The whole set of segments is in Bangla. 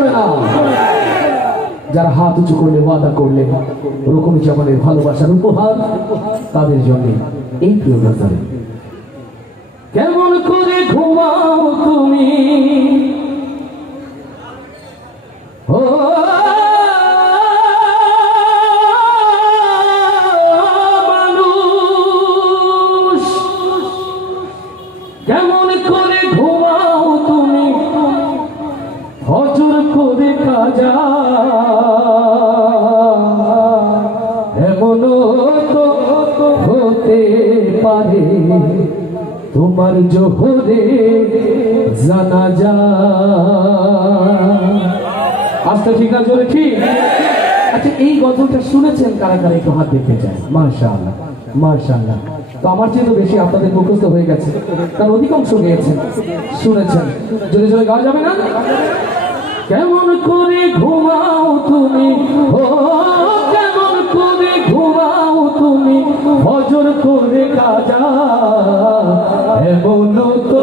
করে না। যারা হাত উঁচু করলে ওয়াদা করলে রুকনুজ্জামানের ভালোবাসার উপহার তাদের জন্য এই প্রিয় গান। কেমন করে ঘুমাও তুমি ও মানুষ, কেমন করে ঘুমাও তুমি ফজর করে কাজা, এমন তো হতে পারে তোমার জোহরে জানাজা। আচ্ছা ঠিক আছে, জোরে ঠিক। আচ্ছা এই গজলটা শুনেছেন কারা কারা, একটু হাত দেখতে চায়? মাশাআল্লাহ মাশাআল্লাহ। তো আমার চেয়ে তো বেশি আপনাদের মুখস্থ হয়ে গেছে, কারণ অধিকাংশ গেয়েছেন, শুনেছেন। জোরে জোরে গাওয়া যাবে না? কেমন করে ঘুমাও তুমি ও, কেমন করে ঘুমাও তুমি ফজর করে কাজা, এমন তো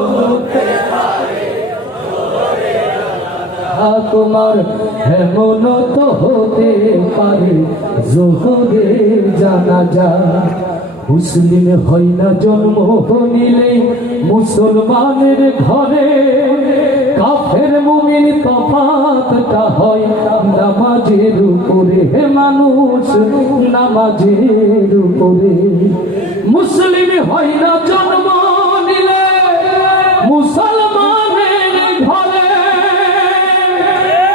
তোমার, এমন তো হতে পারে জোহরে জানাজা। মুসলিম হয় না জন্ম নিলে মুসলমানের ঘরে, কাফের মুমিন তফাতটা হয় নামাজের উপরে, হে মানুষ নামাজের উপরে। মুসলিম হয় না জন্ম নিলে মুসলমানের ঘরে,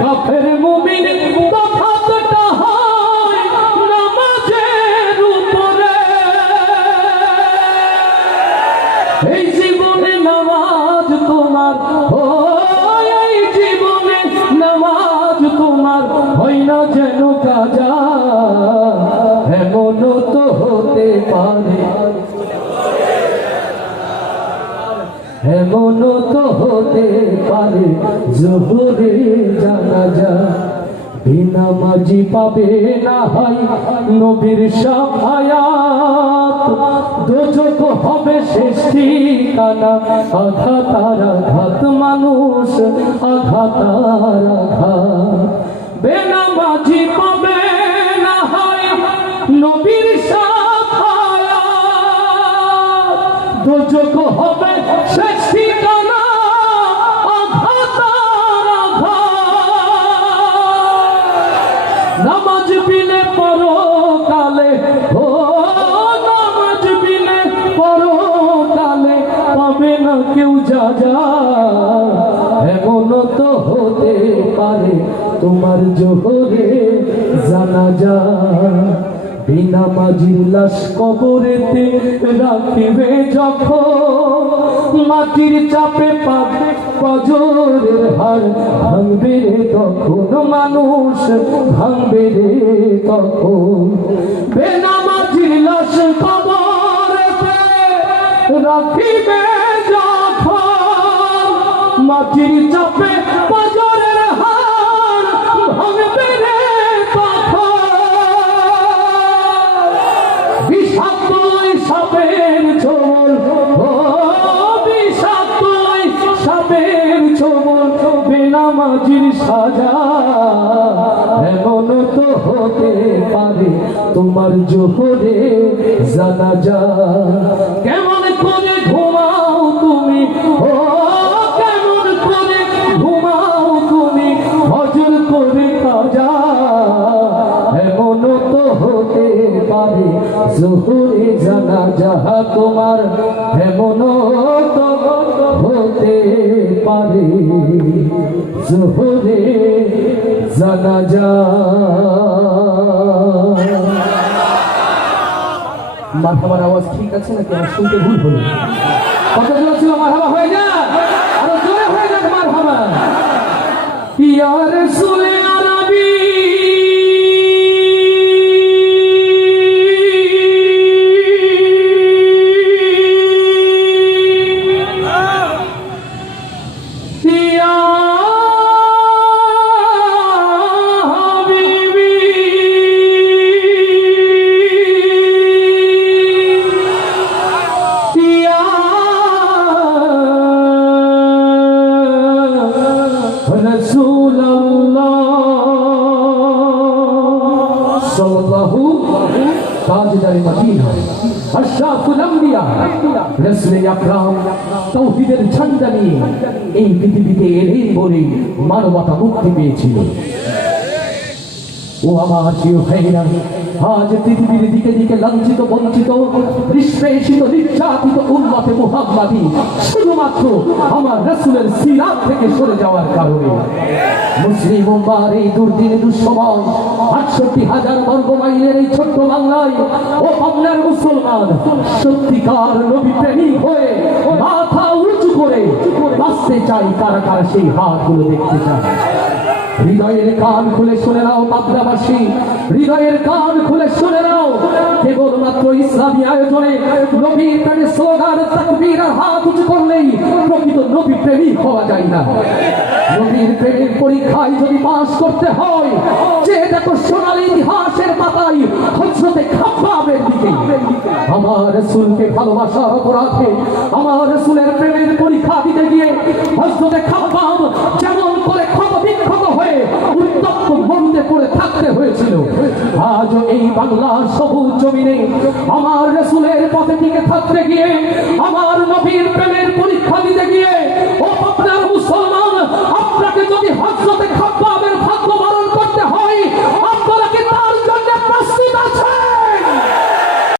কাফের মুমিন তফাতটা হয় নামাজের উপরে। এই জীবনে নামাজ তোমার ও, এই জীবনে নামাজ তোমার হয় না যেন কাজা, এমন তো হতে পারে, এমন তো হতে পারে জোহরে জানাজা। বেনামাজি পাবে না হয় নবীর শাফায়াত, দোজখ হবে শেষ ঠিকানা, আঘাত আর আঘাত মানুষ, আঘাত আর আঘাত। বেনামাজি পাবে না হয় নবীর শাফায়াত, দোজখ হবে শেষ ঠিকানা, আঘাত আর আঘাত। নামাজ বিনে পরকালে ও, নামাজ বিনে পরকালে পাবে না কেউ যা যা, এমন তো হতে পারে তোমার জোহরে জানাজা। বেনামাজির লাশ কবরেতে রাখিবে যখন, মাটির চাপে পাবে ফজরের হার, ভাঙবে রে তখন মানুষ, ভাঙবে রে তখন। বেনামাজির লাশ কবরেতে রাখিবে যখন, মাটির চাপে ফজরের হার, ভাঙবে রে তখন। বিষাক্ত সাপের ছোবল ও, বিষাক্ত সাপের ছোবল বেনামাজির সাজা, এমন তো হতে পারে তোমার জোহরে জানাজা। কেমন করে ঘুমাও তুমি ও, কেমন করে ঘুমাও তুমি ফজর করে কাজা, এমন তো হতে পারে জোহরে জানাজা তোমার, এমন তো হতে পারে জোহরে জানাজা। মারহাবার আওয়াজ ঠিক আছে নাকি? আমার শুনতে ভুল হলো। কতগুলো ছিল মারহাবা হয়ে যা, আরো জোরে হয়ে যাক মারহাবা। ইয়া রাসূল আরবি সাল্লাল্লাহু তাজদারে মদিনা আশরাফুল আম্বিয়া রাসূল আকরাম তাওহীদের ঝান্ডা নিয়ে এই পৃথিবীতে এলেন বলে মানবতা মুক্তি পেয়েছিল। ও আমার প্রিয় ভাইরা, আজ পৃথিবীর দিকে দিকে লাঞ্ছিত, বঞ্চিত, নিষ্পেষিত, নির্যাতিত উম্মতে মুহাম্মাদি শুধুমাত্র আমার রাসূলের সিরাত থেকে সরে যাওয়ার কারণে মুসলিম উম্মার এই দুর্দিন দুঃসময় ৬৮,০০০ বর্গ মাইলের এই ছোট্ট বাংলায় ও বাংলার মুসলমান সত্যিকার নবী প্রেমিক হয়ে মাথা উঁচু করে বাঁচতে চাই। কারা কারা সেই হাতগুলো দেখতে চায়? হৃদয়ের কান খুলে শুনে নাও পাবনাবাসী, হৃদয়ের কান খুলে শুনে নাও। কেবলমাত্র ইসলামী আয়োজনে নবীর প্রেমে স্লোগান তাকবীর আর হাত উঁচু করলেই প্রকৃত নবী প্রেমিক হওয়া যায় না। নবীর প্রেমের পরীক্ষায় যদি পাস করতে হয়, যে দেখো সোনালী ইতিহাসের পাতায় হযরতে খাব্বাবের দিকে আমার রাসূলকে ভালোবাসার অপরাধে আমার রাসূলের প্রেমের পরীক্ষা দিতে গিয়ে হযরতে খাব্বাব যেমন করে ক্ষত হয়ে উত্তপ্ত মরুতে পড়ে থাকতে হয়েছিল, আজ এই বাংলার সবুজ জমিনে আমার রাসূলের পথে টিকে থাকতে গিয়ে আমার নবীর প্রেমের পরীক্ষা দিতে গিয়ে